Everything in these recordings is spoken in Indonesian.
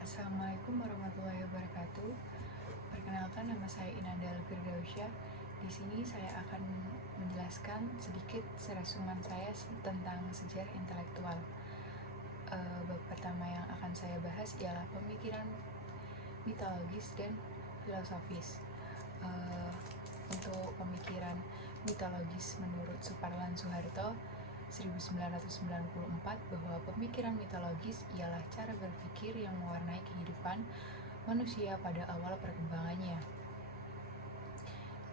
Assalamualaikum warahmatullahi wabarakatuh. Perkenalkan, nama saya Inanda Firdausyah. Di sini saya akan menjelaskan sedikit serasuman saya tentang sejarah intelektual. Bab pertama yang akan saya bahas ialah pemikiran mitologis dan filosofis. Untuk pemikiran mitologis menurut Suparlan Soeharto 1994 bahwa pemikiran mitologis ialah cara berpikir yang mewarnai kehidupan manusia pada awal perkembangannya.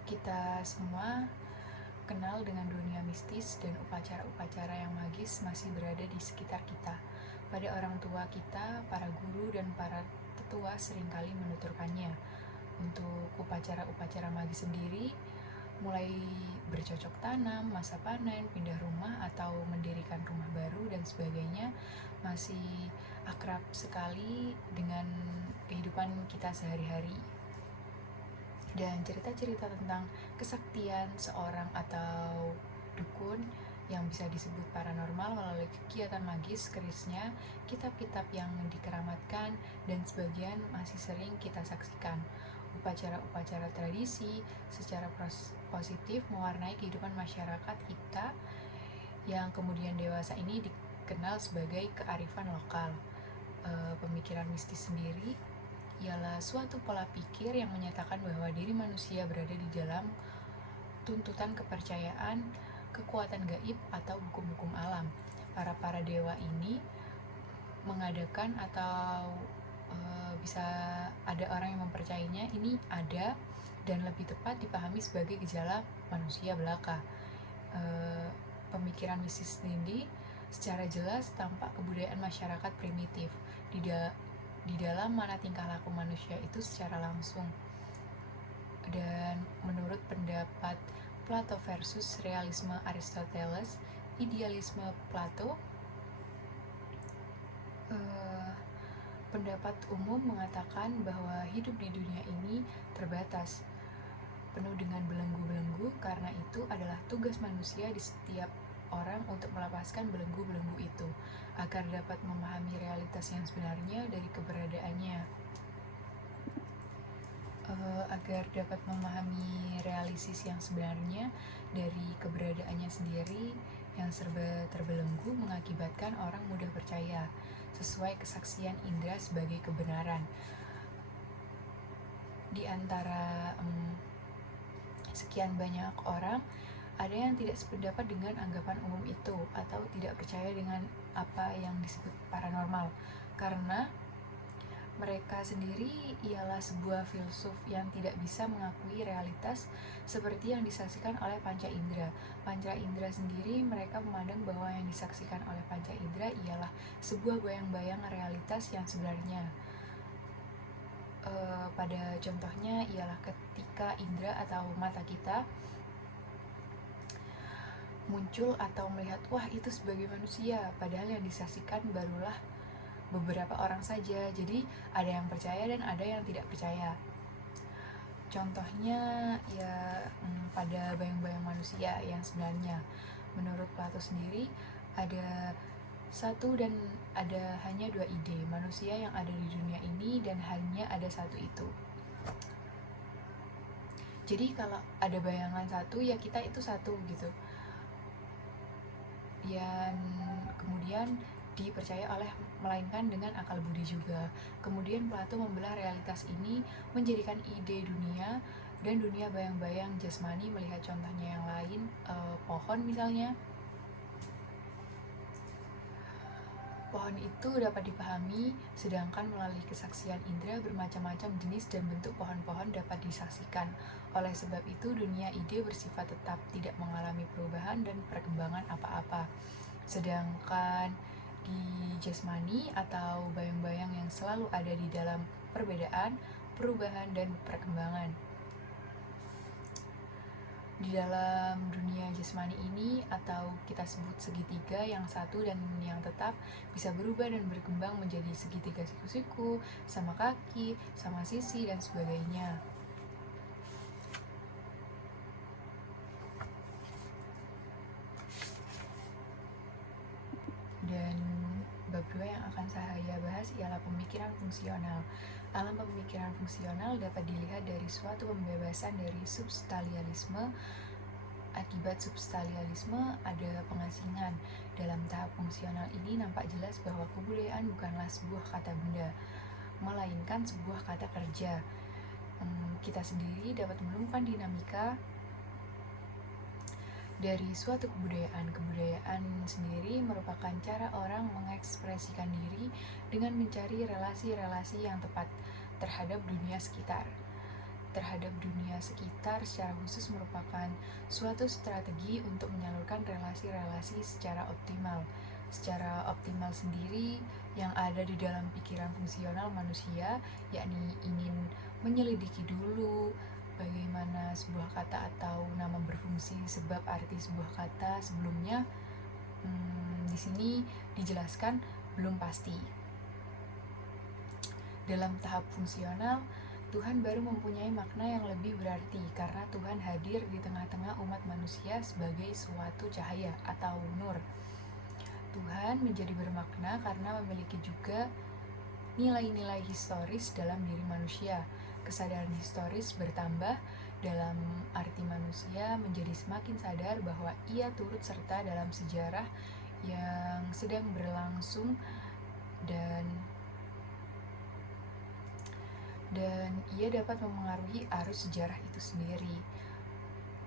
Kita semua kenal dengan dunia mistis dan upacara-upacara yang magis masih berada di sekitar kita. Pada orang tua kita, para guru dan para tetua seringkali menuturkannya. Untuk upacara-upacara magis sendiri, mulai bercocok tanam, masa panen, pindah rumah atau mendirikan rumah baru dan sebagainya, masih akrab sekali dengan kehidupan kita sehari-hari. Dan cerita-cerita tentang kesaktian seorang atau dukun yang bisa disebut paranormal melalui kegiatan magis, kerisnya, kitab-kitab yang dikeramatkan, dan sebagian masih sering kita saksikan. Upacara-upacara tradisi secara positif mewarnai kehidupan masyarakat kita yang kemudian dewasa ini dikenal sebagai kearifan lokal. Pemikiran mistis sendiri ialah suatu pola pikir yang menyatakan bahwa diri manusia berada di dalam tuntutan kepercayaan, kekuatan gaib, atau hukum-hukum alam. Para dewa ini mengadakan atau bisa ada orang yang mempercayainya ini ada dan lebih tepat dipahami sebagai gejala manusia belaka. Pemikiran mistis ini secara jelas tampak kebudayaan masyarakat primitif di dalam mana tingkah laku manusia itu secara langsung. Dan menurut pendapat Plato versus realisme Aristoteles, idealisme Plato, pendapat umum mengatakan bahwa hidup di dunia ini terbatas, penuh dengan belenggu-belenggu, karena itu adalah tugas manusia di setiap orang untuk melepaskan belenggu-belenggu itu, agar dapat memahami realitas yang sebenarnya dari keberadaannya. Agar dapat memahami realisis yang sebenarnya dari keberadaannya sendiri yang serba terbelenggu mengakibatkan orang mudah percaya sesuai kesaksian indera sebagai kebenaran. Di antara sekian banyak orang, ada yang tidak sependapat dengan anggapan umum itu atau tidak percaya dengan apa yang disebut paranormal, karena mereka sendiri ialah sebuah filsuf yang tidak bisa mengakui realitas seperti yang disaksikan oleh panca indera. Panca indera sendiri mereka memandang bahwa yang disaksikan oleh panca indera ialah sebuah bayang-bayang realitas yang sebenarnya. Pada contohnya ialah ketika indera atau mata kita muncul atau melihat, wah itu sebagai manusia, padahal yang disaksikan barulah beberapa orang saja. Jadi ada yang percaya dan ada yang tidak percaya. Contohnya ya pada bayang-bayang manusia yang sebenarnya menurut Plato sendiri ada satu dan ada hanya dua ide manusia yang ada di dunia ini dan hanya ada satu itu. Jadi kalau ada bayangan satu ya kita itu satu gitu. Dan kemudian dipercaya oleh melainkan dengan akal budi juga. Kemudian Plato membelah realitas ini menjadikan ide dunia dan dunia bayang-bayang jasmani. Melihat contohnya yang lain, pohon misalnya. Pohon itu dapat dipahami, sedangkan melalui kesaksian indera bermacam-macam jenis dan bentuk pohon-pohon dapat disaksikan. Oleh sebab itu, dunia ide bersifat tetap, tidak mengalami perubahan dan perkembangan apa-apa. Sedangkan di jasmani atau bayang-bayang yang selalu ada di dalam perbedaan, perubahan, dan perkembangan. Di dalam dunia jasmani ini atau kita sebut segitiga, yang satu dan yang tetap bisa berubah dan berkembang menjadi segitiga siku-siku, sama kaki, sama sisi, dan sebagainya. Dan bab 2 yang akan saya bahas ialah pemikiran fungsional. Alam pemikiran fungsional dapat dilihat dari suatu pembebasan dari substansialisme. Akibat substansialisme ada pengasingan. Dalam tahap fungsional ini nampak jelas bahwa kebudayaan bukanlah sebuah kata benda, melainkan sebuah kata kerja. Kita sendiri dapat menemukan dinamika dari suatu kebudayaan. Kebudayaan sendiri merupakan cara orang mengekspresikan diri dengan mencari relasi-relasi yang tepat terhadap dunia sekitar. Terhadap dunia sekitar secara khusus merupakan suatu strategi untuk menyalurkan relasi-relasi secara optimal. Secara optimal sendiri yang ada di dalam pikiran fungsional manusia, yakni ingin menyelidiki dulu bagaimana sebuah kata atau nama berfungsi, sebab arti sebuah kata sebelumnya di sini dijelaskan belum pasti. Dalam tahap fungsional, Tuhan baru mempunyai makna yang lebih berarti karena Tuhan hadir di tengah-tengah umat manusia sebagai suatu cahaya atau nur. Tuhan menjadi bermakna karena memiliki juga nilai-nilai historis dalam diri manusia. Kesadaran historis bertambah dalam arti manusia menjadi semakin sadar bahwa ia turut serta dalam sejarah yang sedang berlangsung dan ia dapat memengaruhi arus sejarah itu sendiri.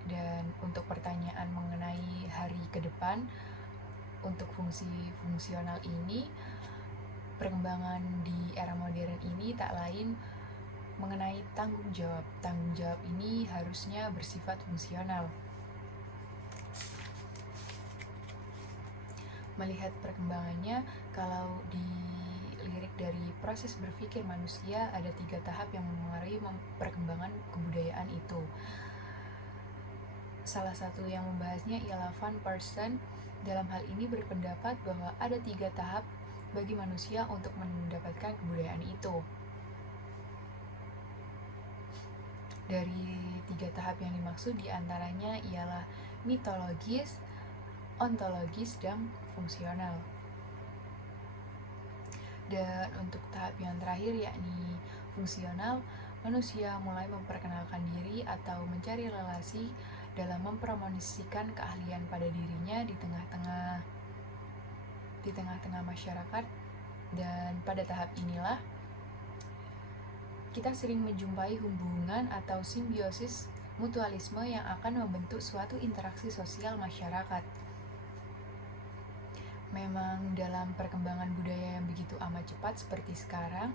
Dan untuk pertanyaan mengenai hari ke depan, untuk fungsi fungsional ini, perkembangan di era modern ini tak lain mengenai tanggung jawab. Tanggung jawab ini harusnya bersifat fungsional. Melihat perkembangannya, kalau dilirik dari proses berpikir manusia, ada 3 tahap yang memengaruhi perkembangan kebudayaan itu. Salah satu yang membahasnya ialah Van Persson. Dalam hal ini berpendapat bahwa ada 3 tahap bagi manusia untuk mendapatkan kebudayaan itu. Dari 3 tahap yang dimaksud diantaranya ialah mitologis, ontologis, dan fungsional. Dan untuk tahap yang terakhir yakni fungsional, manusia mulai memperkenalkan diri atau mencari relasi dalam mempromosikan keahlian pada dirinya di tengah-tengah masyarakat. Dan pada tahap inilah kita sering menjumpai hubungan atau simbiosis mutualisme yang akan membentuk suatu interaksi sosial masyarakat. Memang dalam perkembangan budaya yang begitu amat cepat seperti sekarang,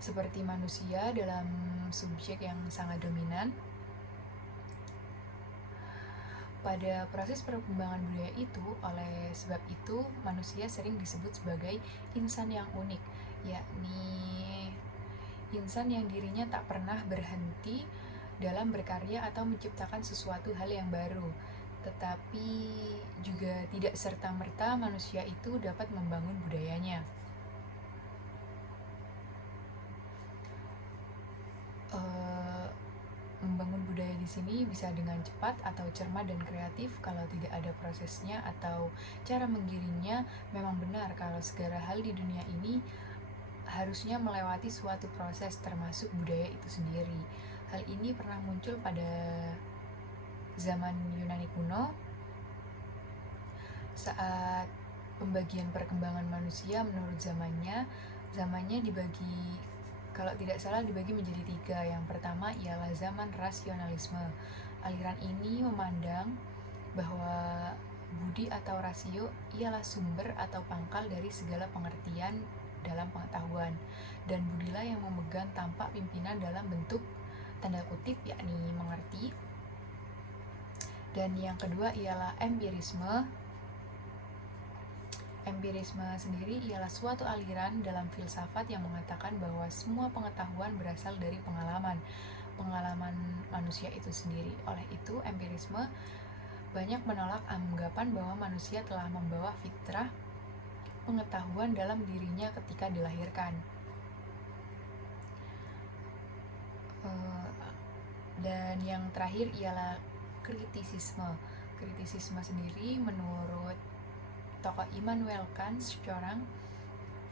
seperti manusia dalam subjek yang sangat dominan, pada proses perkembangan budaya itu, oleh sebab itu manusia sering disebut sebagai insan yang unik, yakni insan yang dirinya tak pernah berhenti dalam berkarya atau menciptakan sesuatu hal yang baru, tetapi juga tidak serta-merta manusia itu dapat membangun budayanya. Membangun budaya di sini bisa dengan cepat atau cermat dan kreatif. Kalau tidak ada prosesnya atau cara menggiringnya, memang benar kalau segala hal di dunia ini harusnya melewati suatu proses, termasuk budaya itu sendiri. Hal ini pernah muncul pada zaman Yunani kuno saat pembagian perkembangan manusia menurut zamannya dibagi, kalau tidak salah dibagi menjadi 3. Yang pertama ialah zaman rasionalisme. Aliran ini memandang bahwa budi atau rasio ialah sumber atau pangkal dari segala pengertian dalam pengetahuan, dan budilah yang memegang tampak pimpinan dalam bentuk tanda kutip, yakni mengerti. Dan yang kedua ialah empirisme. Empirisme sendiri ialah suatu aliran dalam filsafat yang mengatakan bahwa semua pengetahuan berasal dari pengalaman manusia itu sendiri. Oleh itu, empirisme banyak menolak anggapan bahwa manusia telah membawa fitrah pengetahuan dalam dirinya ketika dilahirkan. Dan yang terakhir ialah kritisisme. Kritisisme sendiri menurut tokoh Immanuel Kant, seorang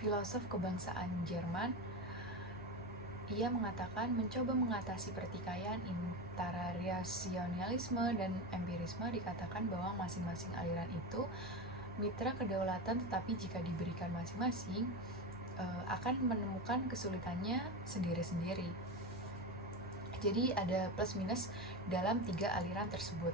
filosof kebangsaan Jerman. Ia mengatakan mencoba mengatasi pertikaian antara rasionalisme dan empirisme, dikatakan bahwa masing-masing aliran itu mitra kedaulatan, tetapi jika diberikan masing-masing akan menemukan kesulitannya sendiri-sendiri. Jadi ada plus minus dalam 3 aliran tersebut.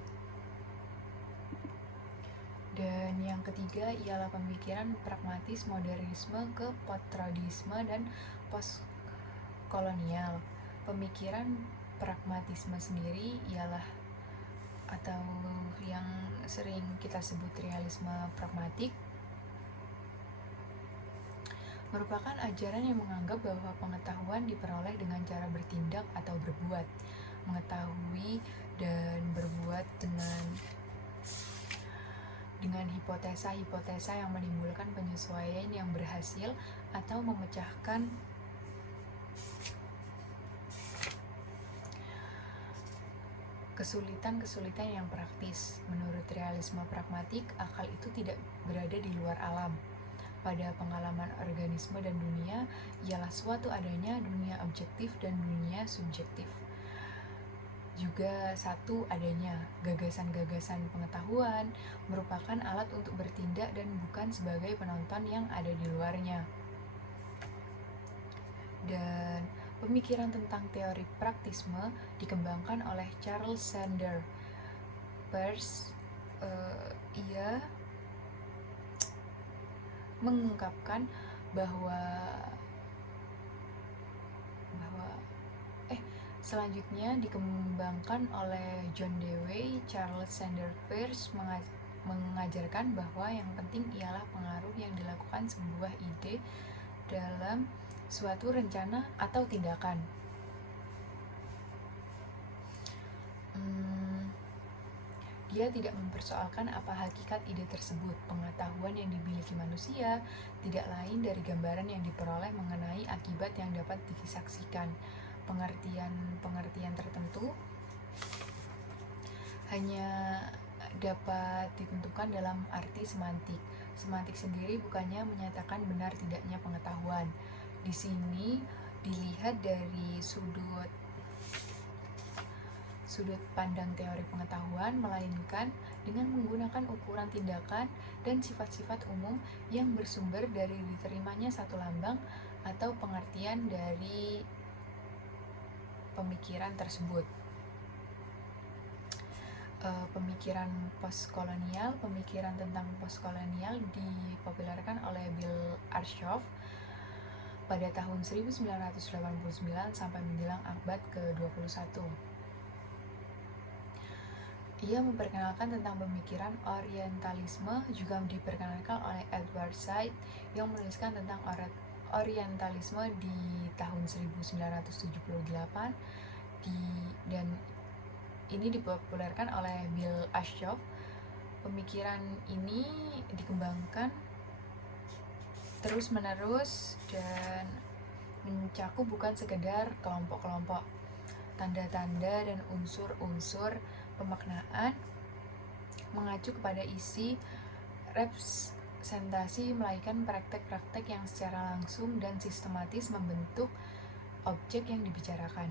Dan yang ketiga ialah pemikiran pragmatis modernisme ke postradisme dan postkolonial. Pemikiran pragmatisme sendiri ialah atau yang sering kita sebut realisme pragmatik, merupakan ajaran yang menganggap bahwa pengetahuan diperoleh dengan cara bertindak atau berbuat. Mengetahui dan berbuat dengan hipotesa-hipotesa yang menimbulkan penyesuaian yang berhasil atau memecahkan kesulitan-kesulitan yang praktis. Menurut realisme pragmatik, akal itu tidak berada di luar alam. Pada pengalaman organisme dan dunia, ialah suatu adanya dunia objektif dan dunia subjektif. Juga satu adanya gagasan-gagasan pengetahuan merupakan alat untuk bertindak dan bukan sebagai penonton yang ada di luarnya. Dan pemikiran tentang teori praktisme dikembangkan oleh Charles Sanders Peirce. Ia mengungkapkan bahwa selanjutnya dikembangkan oleh John Dewey. Charles Sanders Peirce mengajarkan bahwa yang penting ialah pengaruh yang dilakukan sebuah ide dalam suatu rencana atau tindakan. Dia tidak mempersoalkan apa hakikat ide tersebut. Pengetahuan yang dimiliki manusia tidak lain dari gambaran yang diperoleh mengenai akibat yang dapat disaksikan. Pengertian tertentu hanya dapat ditentukan dalam arti semantik. Semantik sendiri bukannya menyatakan benar tidaknya pengetahuan. Di sini dilihat dari sudut pandang teori pengetahuan, melainkan dengan menggunakan ukuran tindakan dan sifat-sifat umum yang bersumber dari diterimanya satu lambang atau pengertian dari pemikiran tersebut. Pemikiran tentang postkolonial dipopulerkan oleh Bill Arshoff pada tahun 1989 sampai menjelang abad ke-21. Ia memperkenalkan tentang pemikiran orientalisme, juga diperkenalkan oleh Edward Said yang menuliskan tentang orientalisme di tahun 1978 dan ini dipopulerkan oleh Bill Arshoff. Pemikiran ini dikembangkan terus-menerus dan mencakup bukan sekedar kelompok-kelompok, tanda-tanda dan unsur-unsur pemaknaan mengacu kepada isi representasi, melainkan praktek-praktek yang secara langsung dan sistematis membentuk objek yang dibicarakan.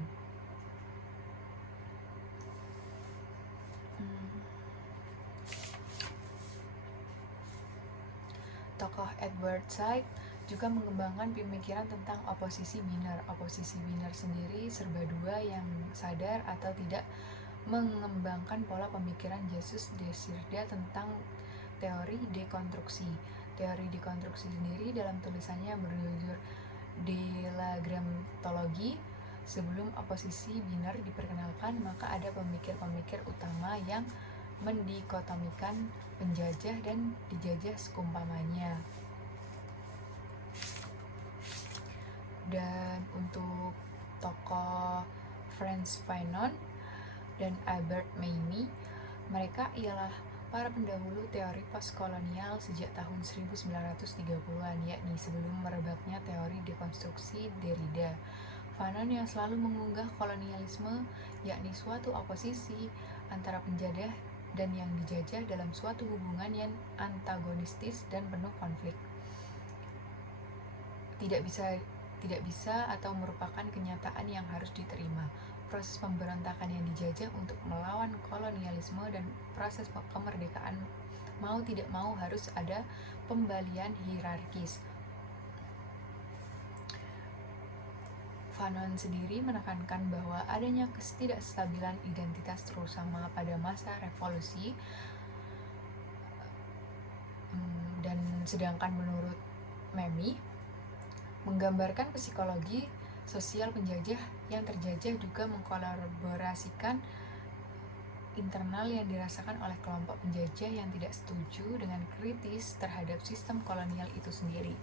Tokoh Edward Said juga mengembangkan pemikiran tentang oposisi biner. Oposisi biner sendiri serba dua yang sadar atau tidak, mengembangkan pola pemikiran Jesus Desirda tentang teori dekonstruksi. Teori dekonstruksi sendiri dalam tulisannya berjudul Delagrammatology. Sebelum oposisi biner diperkenalkan, maka ada pemikir-pemikir utama yang mendikotomikan penjajah dan dijajah seumpamanya. Dan untuk tokoh Frantz Fanon dan Albert Memmi, mereka ialah para pendahulu teori postkolonial sejak tahun 1930-an, yakni sebelum merebaknya teori dekonstruksi Derrida. Fanon yang selalu mengunggah kolonialisme, yakni suatu oposisi antara penjajah dan yang dijajah dalam suatu hubungan yang antagonistis dan penuh konflik. tidak bisa atau merupakan kenyataan yang harus diterima. Proses pemberontakan yang dijajah untuk melawan kolonialisme dan proses kemerdekaan mau tidak mau harus ada pembalian hierarkis. Fanon sendiri menekankan bahwa adanya ketidakstabilan identitas terutama pada masa revolusi, dan sedangkan menurut Memmi menggambarkan psikologi sosial penjajah yang terjajah juga mengkolaborasikan internal yang dirasakan oleh kelompok penjajah yang tidak setuju dengan kritis terhadap sistem kolonial itu sendiri.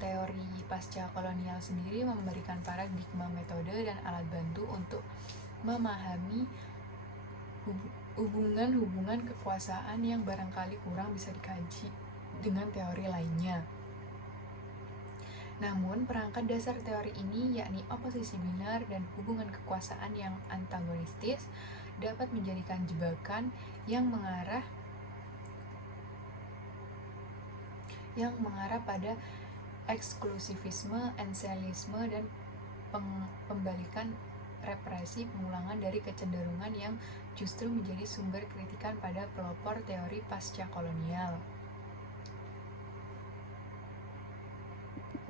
Teori pasca kolonial sendiri memberikan paradigma, metode, dan alat bantu untuk memahami hubungan kekuasaan yang barangkali kurang bisa dikaji dengan teori lainnya. Namun, perangkat dasar teori ini, yakni oposisi binar dan hubungan kekuasaan yang antagonistis, dapat menjadikan jebakan yang mengarah pada eksklusivisme, enselisme, dan pembalikan represi pengulangan dari kecenderungan yang justru menjadi sumber kritikan pada pelopor teori pasca kolonial.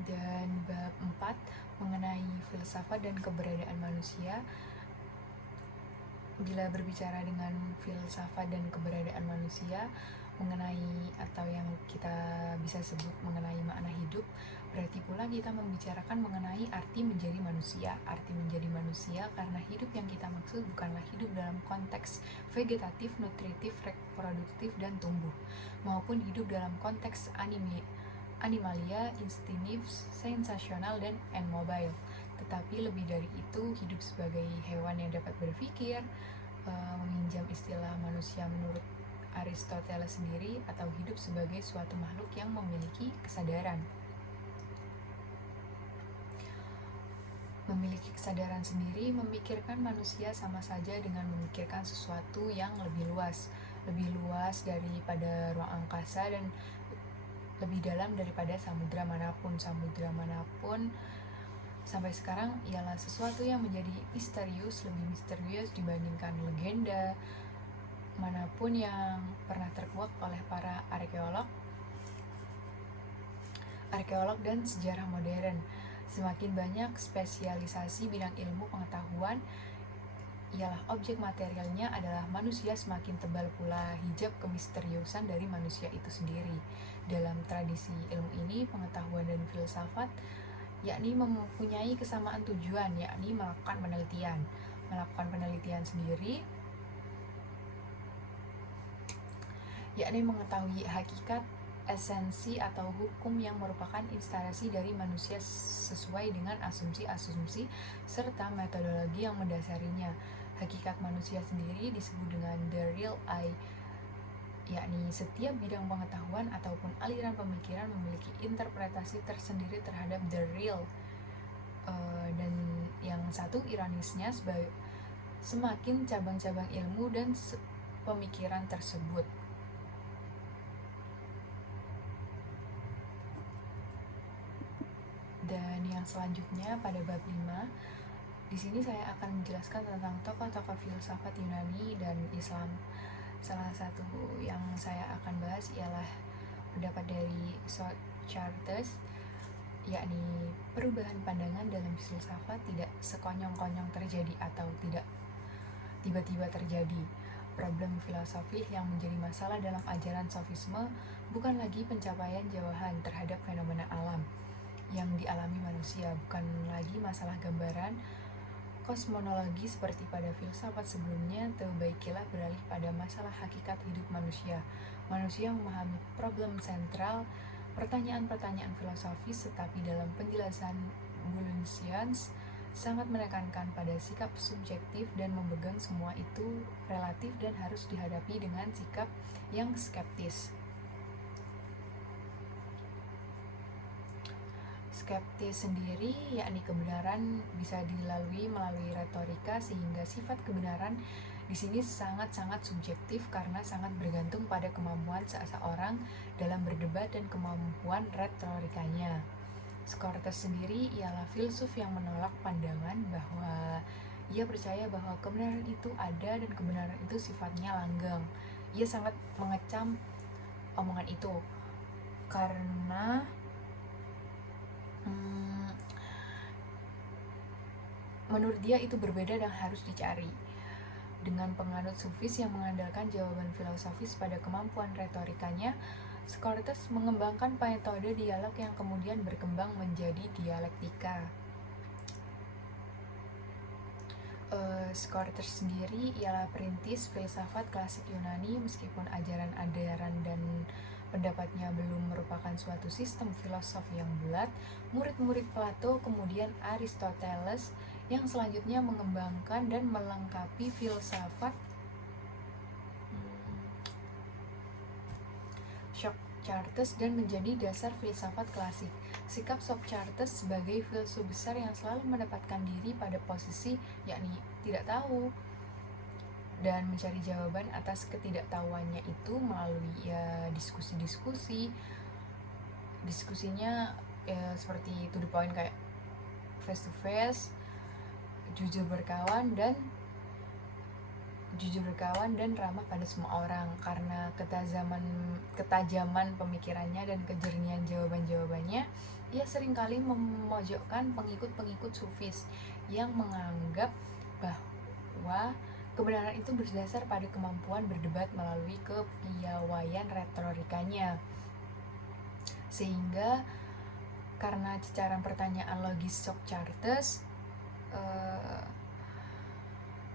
Dan bab 4 mengenai filsafat dan keberadaan manusia. Bila berbicara dengan filsafat dan keberadaan manusia, mengenai atau yang kita bisa sebut mengenai makna hidup, berarti pula kita membicarakan mengenai arti menjadi manusia. Arti menjadi manusia karena hidup yang kita maksud bukanlah hidup dalam konteks vegetatif, nutritif, reproduktif, dan tumbuh, maupun hidup dalam konteks animalia, instintif, sensasional, dan mobile. Tetapi lebih dari itu, hidup sebagai hewan yang dapat berpikir, meminjam istilah manusia menurut Aristoteles sendiri, atau hidup sebagai suatu makhluk yang memiliki kesadaran. Memiliki kesadaran sendiri memikirkan manusia sama saja dengan memikirkan sesuatu yang lebih luas daripada ruang angkasa dan lebih dalam daripada samudra manapun. Samudra manapun sampai sekarang ialah sesuatu yang menjadi lebih misterius dibandingkan legenda manapun yang pernah terkuak oleh para arkeolog dan sejarah modern. Semakin banyak spesialisasi bidang ilmu pengetahuan ialah objek materialnya adalah manusia, semakin tebal pula hijab kemisteriusan dari manusia itu sendiri. Dalam tradisi ilmu ini, pengetahuan dan filsafat yakni mempunyai kesamaan tujuan, yakni melakukan penelitian sendiri, yakni mengetahui hakikat, esensi atau hukum yang merupakan instalasi dari manusia sesuai dengan asumsi-asumsi serta metodologi yang mendasarinya. Hakikat manusia sendiri disebut dengan the real I, yakni setiap bidang pengetahuan ataupun aliran pemikiran memiliki interpretasi tersendiri terhadap the real. Dan yang satu ironisnya, semakin cabang-cabang ilmu dan pemikiran tersebut. Dan yang selanjutnya pada bab 5, di sini saya akan menjelaskan tentang tokoh-tokoh filsafat Yunani dan Islam. Salah satu yang saya akan bahas ialah pendapat dari Socrates, yakni perubahan pandangan dalam filsafat tidak sekonyong-konyong terjadi atau tidak tiba-tiba terjadi. Problem filosofis yang menjadi masalah dalam ajaran sofisme bukan lagi pencapaian jawaban terhadap fenomena alam yang dialami manusia, bukan lagi masalah gambaran kosmologi seperti pada filsafat sebelumnya, baikilah beralih pada masalah hakikat hidup manusia. Manusia memahami problem sentral, pertanyaan-pertanyaan filosofis, tetapi dalam penjelasan Bulunsians sangat menekankan pada sikap subjektif dan memegang semua itu relatif dan harus dihadapi dengan sikap yang skeptis. Skeptis sendiri yakni kebenaran bisa dilalui melalui retorika, sehingga sifat kebenaran Di sini sangat-sangat subjektif karena sangat bergantung pada kemampuan seseorang dalam berdebat dan kemampuan retorikanya. Socrates sendiri ialah filsuf yang menolak pandangan bahwa ia percaya bahwa kebenaran itu ada dan kebenaran itu sifatnya langgeng. Ia sangat mengecam omongan itu karena menurut dia itu berbeda dan harus dicari. Dengan penganut sufis yang mengandalkan jawaban filosofis pada kemampuan retorikanya, Socrates mengembangkan metode dialog yang kemudian berkembang menjadi dialektika. Socrates sendiri ialah perintis filsafat klasik Yunani, meskipun ajaran-ajaran dan pendapatnya belum merupakan suatu sistem filosofi yang bulat. Murid-murid Plato kemudian Aristoteles yang selanjutnya mengembangkan dan melengkapi filsafat Socrates dan menjadi dasar filsafat klasik. Sikap Socrates sebagai filsuf besar yang selalu menempatkan diri pada posisi yakni tidak tahu dan mencari jawaban atas ketidaktahuannya itu melalui diskusinya seperti to the point, kayak face to face, jujur berkawan dan ramah pada semua orang. Karena ketajaman pemikirannya dan kejernihan jawaban-jawabannya, ia seringkali memojokkan pengikut-pengikut sufis yang menganggap bahwa kebenaran itu berdasar pada kemampuan berdebat melalui kepiawaian retorikanya. Sehingga karena cecaran pertanyaan logis Socrates,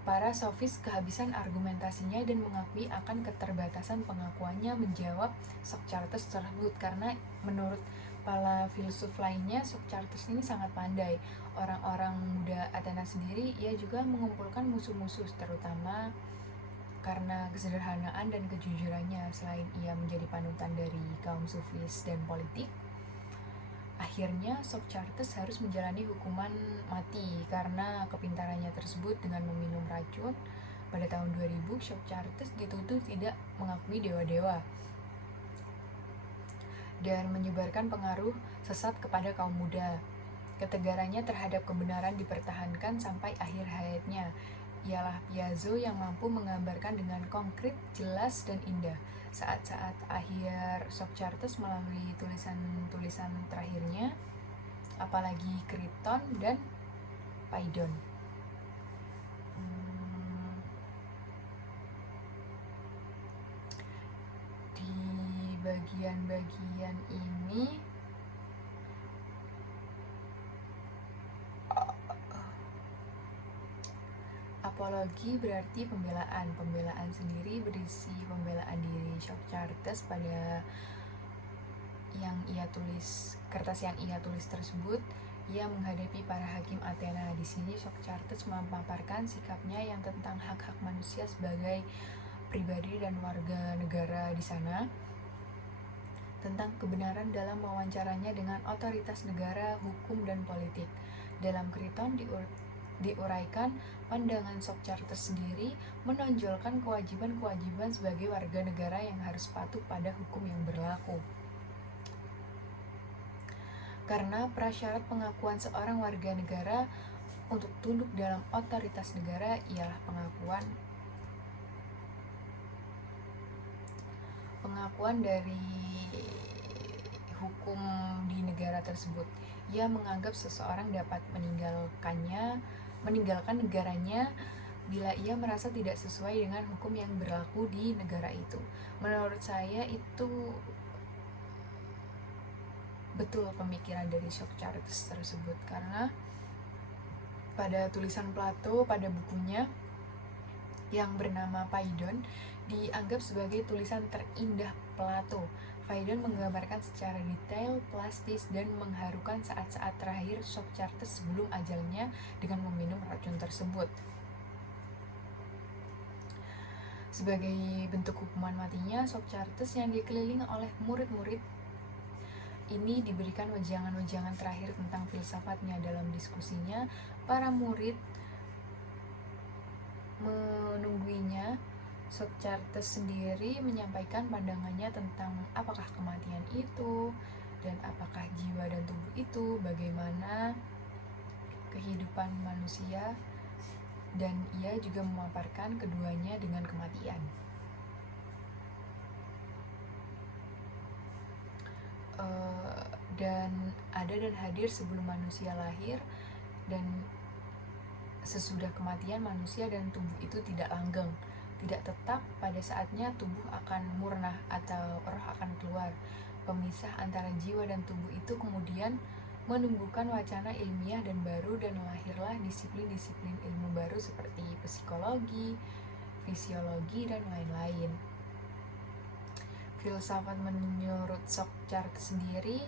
para sofis kehabisan argumentasinya dan mengakui akan keterbatasan pengakuannya menjawab Socrates tersebut. Karena menurut para filsuf lainnya, Socrates ini sangat pandai. Orang-orang muda Athena sendiri, ia juga mengumpulkan musuh-musuh, terutama karena kesederhanaan dan kejujurannya. Selain ia menjadi panutan dari kaum sufis dan politik, akhirnya Socrates harus menjalani hukuman mati karena kepintarannya tersebut dengan meminum racun. Pada tahun 2000, Socrates dituduh tidak mengakui dewa-dewa dan menyebarkan pengaruh sesat kepada kaum muda. Ketegarannya terhadap kebenaran dipertahankan sampai akhir hayatnya. Ialah Piazzo yang mampu menggambarkan dengan konkret, jelas, dan indah saat-saat akhir Socrates melalui tulisan-tulisan terakhirnya, apalagi Kriton dan Phaedon. Di bagian-bagian ini apologi berarti pembelaan. Pembelaan sendiri berisi pembelaan diri Socrates pada kertas yang ia tulis tersebut. Ia menghadapi para hakim Athena. Di sini Socrates memaparkan sikapnya yang tentang hak-hak manusia sebagai pribadi dan warga negara di sana, tentang kebenaran dalam wawancaranya dengan otoritas negara, hukum, dan politik. Dalam Kriton diuraikan pandangan Socrates sendiri menonjolkan kewajiban-kewajiban sebagai warga negara yang harus patuh pada hukum yang berlaku. Karena prasyarat pengakuan seorang warga negara untuk tunduk dalam otoritas negara ialah pengakuan dari hukum di negara tersebut. Ia menganggap seseorang dapat meninggalkan negaranya bila ia merasa tidak sesuai dengan hukum yang berlaku di negara itu. Menurut saya itu betul pemikiran dari Socrates tersebut, karena pada tulisan Plato pada bukunya yang bernama Phaedon dianggap sebagai tulisan terindah Plato. Phaedon menggambarkan secara detail, plastis, dan mengharukan saat-saat terakhir Socrates sebelum ajalnya dengan meminum racun tersebut. Sebagai bentuk hukuman matinya, Socrates yang dikelilingi oleh murid-murid ini diberikan wejangan-wejangan terakhir tentang filsafatnya. Dalam diskusinya, para murid menungguinya, Socrates sendiri menyampaikan pandangannya tentang apakah kematian itu, dan apakah jiwa dan tubuh itu, bagaimana kehidupan manusia, dan ia juga memaparkan keduanya dengan kematian. Dan ada dan hadir sebelum manusia lahir, dan sesudah kematian manusia dan tubuh itu tidak langgeng, tidak tetap. Pada saatnya tubuh akan murna atau roh akan keluar. Pemisah antara jiwa dan tubuh itu kemudian menumbuhkan wacana ilmiah dan baru, dan lahirlah disiplin-disiplin ilmu baru seperti psikologi, fisiologi, dan lain-lain. Filsafat menurut Socrates sendiri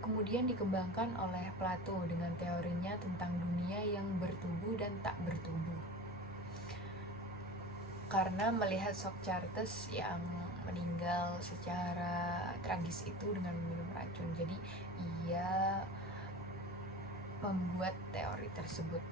kemudian dikembangkan oleh Plato dengan teorinya tentang dunia yang bertubuh dan tak bertubuh. Karena melihat Socrates yang meninggal secara tragis itu dengan minum racun, jadi ia membuat teori tersebut.